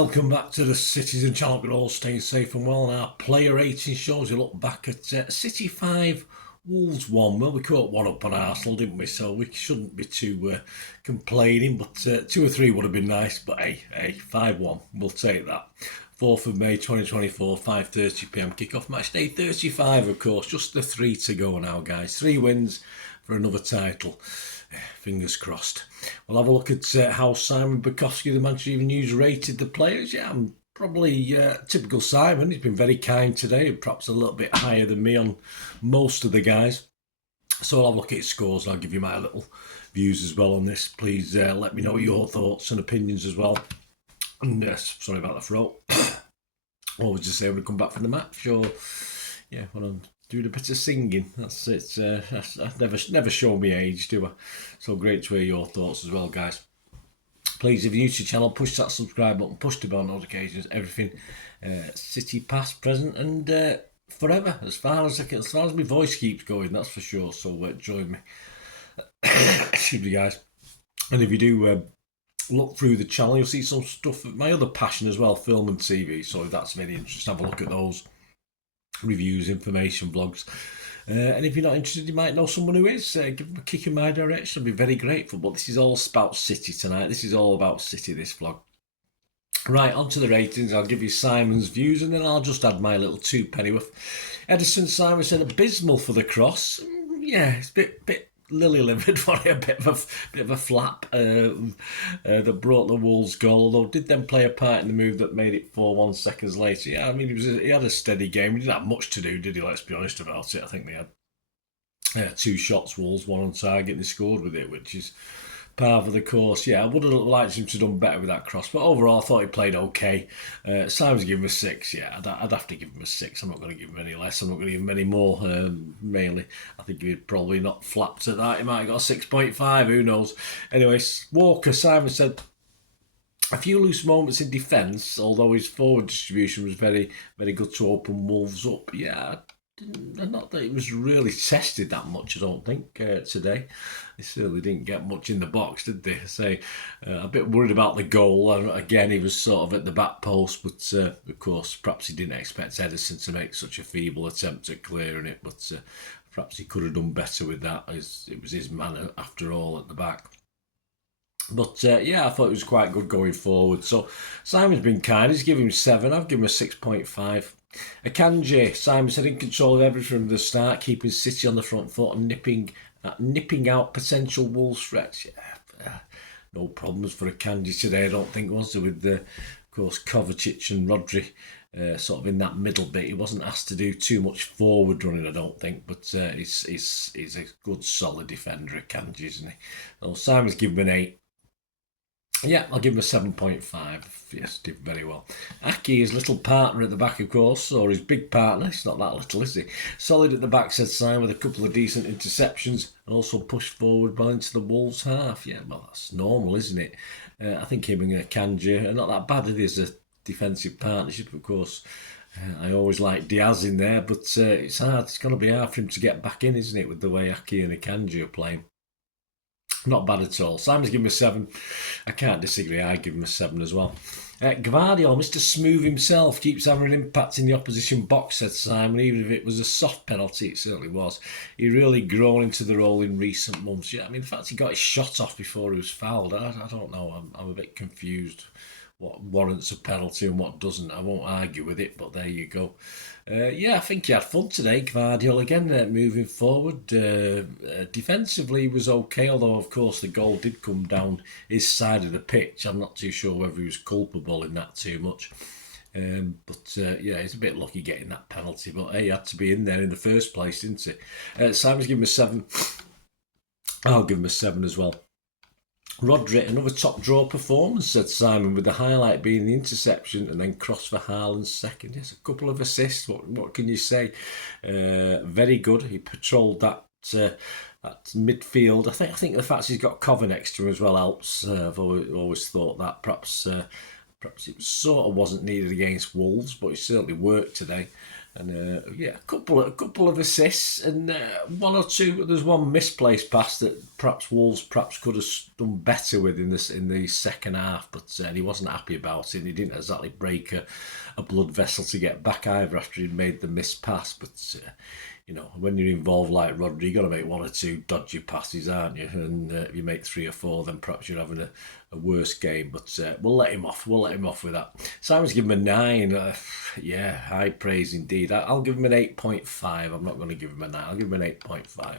welcome back to the Citizen channel. We're all staying safe and well. Our player rating shows you look back at City 5, Wolves 1. Well, we caught one up on Arsenal, didn't we? So we shouldn't be too complaining, but 2 or 3 would have been nice. But hey, 5-1, we'll take that. 4th of May 2024, 5:30pm kickoff. Match day 35, of course. Just the 3 to go now, guys. 3 wins for another title. Fingers crossed. We'll have a look at how Simon Bajkowski, the Manchester Evening News, rated the players. Yeah, I'm probably typical Simon. He's been very kind today, perhaps a little bit higher than me on most of the guys. So I'll have a look at his scores and I'll give you my little views as well on this. Please let me know your thoughts and opinions as well. And sorry about the throat. What was just able to come back from the match, or yeah, when I'm doing a bit of singing. That's it. I never show me age, do I? So great to hear your thoughts as well, guys. Please, if you're new to the channel, push that subscribe button, push the bell notifications, everything. City past, present, and forever. As far as my voice keeps going, that's for sure. So join me. Excuse me, guys. And if you do look through the channel, you'll see some stuff. My other passion as well, film and TV. So if that's very interesting, have a look at those. Reviews, information, vlogs, and if you're not interested, you might know someone who is. Give them a kick in my direction. I'd be very grateful. But this is all about City tonight. This is all about City, this vlog. Right, on to the ratings. I'll give you Simon's views and then I'll just add my little 2 pennyworth. Edison Simon said abysmal for the cross. Yeah, it's a bit lily-livered for it, a bit of a flap that brought the Wolves goal, although did then play a part in the move that made it 4-1 seconds later. Yeah, I mean, he had a steady game. He didn't have much to do, did he? Let's be honest about it. I think they had 2 shots, Wolves, 1 on target, and they scored with it, which is par for the course. Yeah, I would have liked him to have done better with that cross, but overall I thought he played okay. Simon's given him a 6. Yeah, I'd have to give him a 6. I'm not going to give him any less. I'm not going to give him any more. Mainly, I think he'd probably not flapped at that. He might have got a 6.5. Who knows? Anyway, Walker, Simon said a few loose moments in defence, although his forward distribution was very, very good to open Wolves up. Yeah, not that it was really tested that much, I don't think, today. They certainly didn't get much in the box, did they? A bit worried about the goal. Again, he was sort of at the back post, but of course, perhaps he didn't expect Edison to make such a feeble attempt at clearing it, but perhaps he could have done better with that, as it was his man after all at the back. But yeah, I thought it was quite good going forward. So Simon's been kind. He's given him 7. I've given him a 6.5. Akanji, Simon said in control of everything from the start, keeping City on the front foot and nipping out potential Wolves threats. Yeah, no problems for Akanji today, I don't think, was there, with of course Kovacic and Rodri sort of in that middle bit. He wasn't asked to do too much forward running, I don't think, but he's a good solid defender, Akanji, isn't he? Well, Simon's given him an 8. Yeah, I'll give him a 7.5. Yes, did very well. Aki, his little partner at the back, of course, or his big partner. He's not that little, is he? Solid at the back, said Simon, with a couple of decent interceptions and also pushed forward well into the Wolves' half. Yeah, well, that's normal, isn't it? I think him and Kanji are not that bad. It is a defensive partnership, of course. I always like Diaz in there, but it's hard. It's going to be hard for him to get back in, isn't it, with the way Aki and Akanji are playing. Not bad at all. Simon's given him a 7. I can't disagree. I give him a 7 as well. Gvardiol, Mr. Smooth himself, keeps having an impact in the opposition box, said Simon. Even if it was a soft penalty, it certainly was. He really grown into the role in recent months. Yeah, I mean, the fact he got his shot off before he was fouled, I don't know. I'm a bit confused what warrants a penalty and what doesn't. I won't argue with it, but there you go. Yeah, I think he had fun today, Gvardiol, again, moving forward. Defensively, he was okay, although, of course, the goal did come down his side of the pitch. I'm not too sure whether he was culpable in that too much. But yeah, he's a bit lucky getting that penalty, but hey, he had to be in there in the first place, didn't he? Simon's given him a 7. I'll give him a 7 as well. Rodri, another top draw performance, said Simon, with the highlight being the interception and then cross for Haaland's second. Yes, a couple of assists. What can you say? Very good. He patrolled that midfield. I think the fact he's got cover next to him as well helps. I've always thought that perhaps it sort of wasn't needed against Wolves, but it certainly worked today. And yeah, a couple of assists and one or two. There's one misplaced pass that perhaps Wolves could have done better with in the second half, but he wasn't happy about it. He didn't exactly break a blood vessel to get back either after he'd made the missed pass. But when you're involved like Rodri, you've got to make one or two dodgy passes, aren't you? And if you make three or four, then perhaps you're having a worse game. But we'll let him off. We'll let him off with that. Simon's given him a 9. Yeah, high praise indeed. I'll give him an 8.5. I'm not going to give him a 9. I'll give him an 8.5.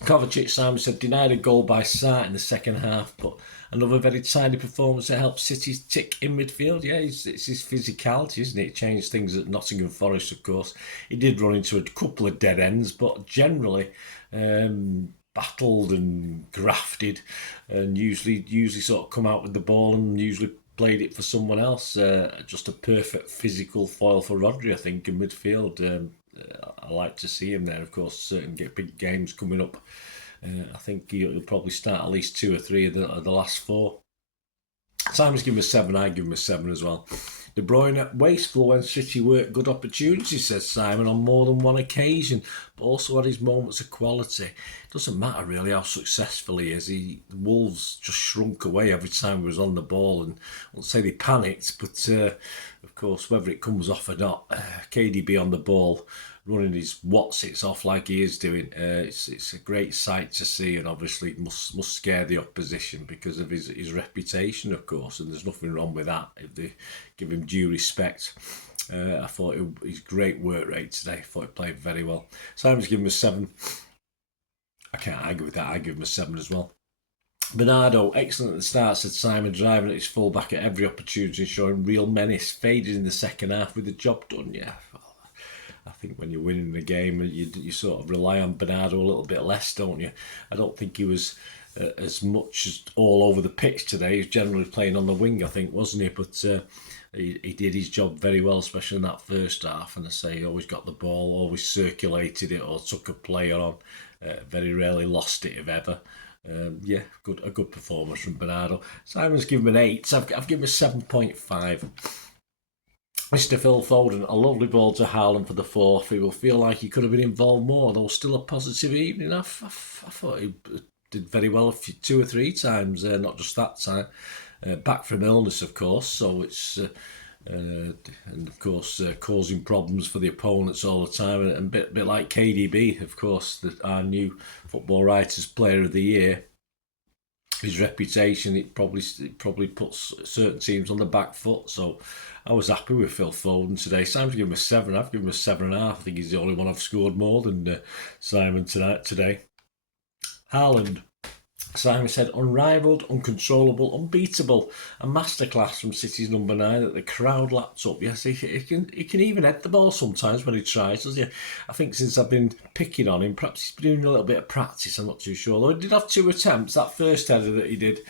Kovacic, Simon said, denied a goal by Sarr in the second half, but another very tidy performance that helped City tick in midfield. Yeah, it's his physicality, isn't it? It changed things at Nottingham Forest, of course. He did run into a couple of dead ends, but generally battled and grafted and usually sort of come out with the ball and usually played it for someone else. Just a perfect physical foil for Rodri, I think, in midfield. I like to see him there, of course. Certain big games coming up. I think he'll probably start at least 2 or 3 of the last 4. Simon's given him a 7. I give him a 7 as well. De Bruyne, wasteful when City worked good opportunities, says Simon, on more than one occasion, but also had his moments of quality. It doesn't matter really how successful he is. The Wolves just shrunk away every time he was on the ball, and I won't say they panicked, but of course, whether it comes off or not, KDB on the ball, running his whatsits off like he is doing. It's a great sight to see, and obviously must scare the opposition because of his reputation, of course, and there's nothing wrong with that if they give him due respect. I thought his great work rate today. I thought he played very well. Simon's given him a 7. I can't argue with that. I give him a 7 as well. Bernardo, excellent at the start, said Simon, driving at his full-back at every opportunity, showing real menace. Faded in the second half with the job done. Yeah, I think when you're winning the game, you sort of rely on Bernardo a little bit less, don't you? I don't think he was as much as all over the pitch today. He was generally playing on the wing, I think, wasn't he? But he did his job very well, especially in that first half. And I say he always got the ball, always circulated it or took a player on. Very rarely lost it, if ever. Yeah, a good performance from Bernardo. Simon's given him an 8. So I've given him a 7.5. Mr. Phil Foden, a lovely ball to Haaland for the 4th. He will feel like he could have been involved more, though still a positive evening. I thought he did very well 2 or 3 times, not just that time. Back from illness, of course, so it's... and of course causing problems for the opponents all the time, and a bit like KDB, of course, our new Football Writers Player of the Year. His reputation, it probably puts certain teams on the back foot. So I was happy with Phil Foden today. Simon's given him a 7. I've given him a 7.5. I think he's the only one I've scored more than Simon today. Haaland. Simon said, unrivalled, uncontrollable, unbeatable. A masterclass from City's number 9 that the crowd lapped up. Yes, he can even head the ball sometimes when he tries, doesn't he? I think since I've been picking on him, perhaps he's been doing a little bit of practice, I'm not too sure. Though he did have 2 attempts. That first header that he did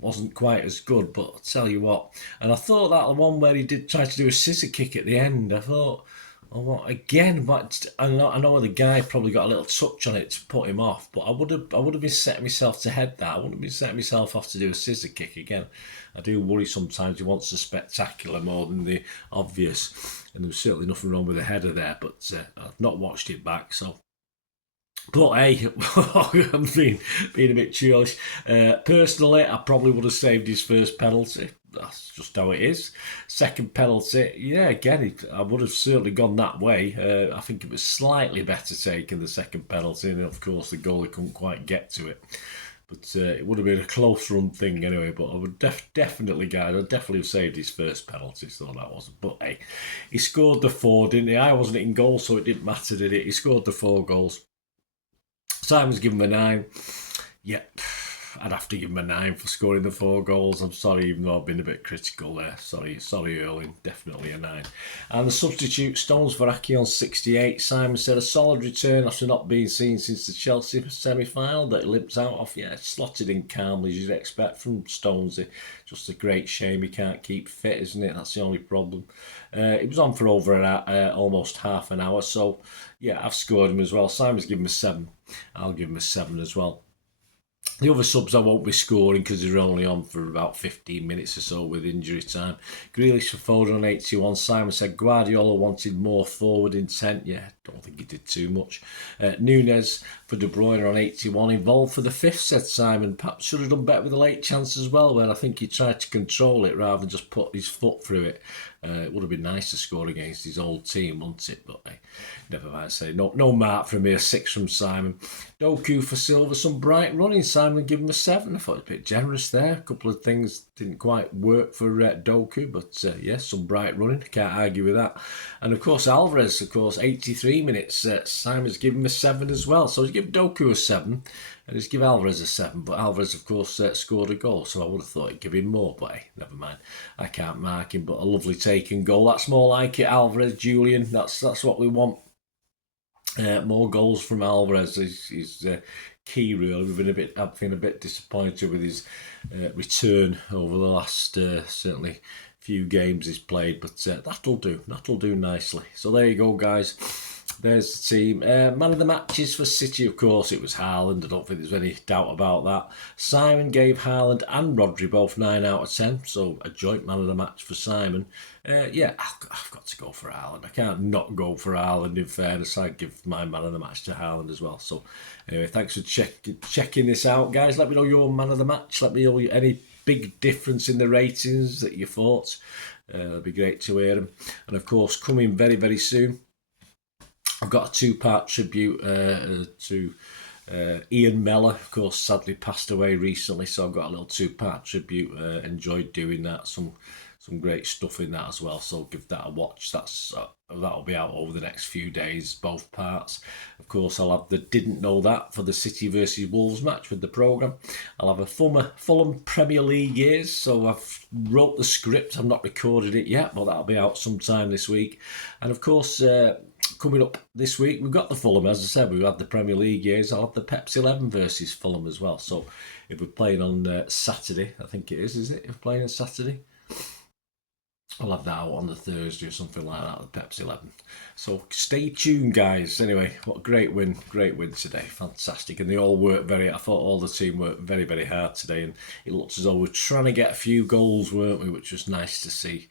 wasn't quite as good, but I'll tell you what. And I thought that the one where he did try to do a scissor kick at the end, I thought... Oh, again, but I know the guy probably got a little touch on it to put him off, but I would have been setting myself to head that. I wouldn't have been setting myself off to do a scissor kick again. I do worry sometimes he wants the spectacular more than the obvious, and there's certainly nothing wrong with the header there, but I've not watched it back, so... But hey, I'm being a bit churlish. Personally, I probably would have saved his first penalty. That's just how it is. Second penalty, yeah, again, I would have certainly gone that way. I think it was slightly better taking the second penalty, and of course the goalie couldn't quite get to it. But it would have been a close run thing anyway. But I would definitely have saved his first penalty, so that wasn't. But hey, he scored the 4, didn't he? I wasn't in goal, so it didn't matter, did it? He scored the 4 goals. Simon's given him a 9. Yep, I'd have to give him a 9 for scoring the 4 goals. I'm sorry, even though I've been a bit critical there. Sorry, Erling. Definitely a 9. And the substitute, Stones for Aki on 68. Simon said a solid return after not being seen since the Chelsea semi-final that he limped out of. Yeah, slotted in calmly as you'd expect from Stonesy. Just a great shame he can't keep fit, isn't it? That's the only problem. He was on for over almost half an hour, so yeah, I've scored him as well. Simon's given him a 7. I'll give him a 7 as well. The other subs I won't be scoring because they're only on for about 15 minutes or so with injury time. Grealish for Foden on 81. Simon said Guardiola wanted more forward intent. Yeah, don't think he did too much. Nunes for De Bruyne on 81. Involved for the fifth, said Simon. Perhaps should have done better with the late chance as well, where I think he tried to control it rather than just put his foot through it. It would have been nice to score against his old team, wouldn't it? But hey, never mind. Say no mark from me. A 6 from Simon. Doku for Silver. Some bright running. Simon give him a 7. I thought it was a bit generous there. A couple of things didn't quite work for Doku, but yes, some bright running. Can't argue with that. And of course Alvarez, 83 minutes. Simon's given him a 7 as well. So he's given Doku a 7. And he's give Alvarez a 7, but Alvarez, of course, scored a goal, so I would have thought he'd give him more, but hey, never mind. I can't mark him, but a lovely taken goal. That's more like it, Alvarez, Julian. That's what we want. More goals from Alvarez is key, really. I've been a bit disappointed with his return over the last certainly few games he's played, but that'll do nicely. So there you go, guys. There's the team. Man of the matches for City, of course, it was Haaland. I don't think there's any doubt about that. Simon gave Haaland and Rodri both 9 out of 10, so a joint man of the match for Simon. Yeah, I've got to go for Haaland. I can't not go for Haaland, in fairness. I'd give my man of the match to Haaland as well. So anyway, thanks for checking this out, guys. Let me know your man of the match. Let me know any big difference in the ratings that you thought. It'd be great to hear them. And of course, coming very, very soon, I've got a 2-part tribute to Ian Mellor. Of course, sadly passed away recently, so I've got a little 2-part tribute. Enjoyed doing that. Some great stuff in that as well, so give that a watch. That'll be out over the next few days, both parts. Of course, I'll have the Didn't Know That for the City versus Wolves match with the programme. I'll have a Fulham Premier League years, so I've wrote the script. I've not recorded it yet, but that'll be out sometime this week. And of course, coming up this week, we've got the Fulham, as I said, we've had the Premier League years. I'll have the Pepsi 11 versus Fulham as well. So if we're playing on Saturday, I think it is it? If we're playing on Saturday? I'll have that out on the Thursday or something like that, the Pepsi 11. So stay tuned, guys. Anyway, what a great win today. Fantastic. And they all worked I thought all the team worked very, very hard today. And it looks as though we're trying to get a few goals, weren't we? Which was nice to see.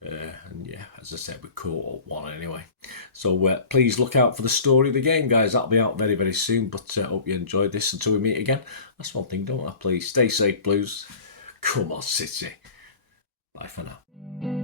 And yeah, as I said, we caught up 1 anyway. So please look out for the story of the game, guys. That'll be out very, very soon. But I hope you enjoyed this. Until we meet again, that's one thing, don't I? Please stay safe, Blues. Come on, City. Bye for now.